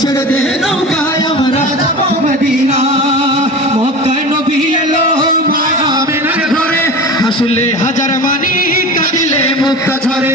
ছেড়ে দে নৌকায় আমরা যাব মদিনা মক্কায় নবী এলো মা আমেনার ঘরে হাসলে হাজার মানি কাঁদিলে মুক্তা ঝরে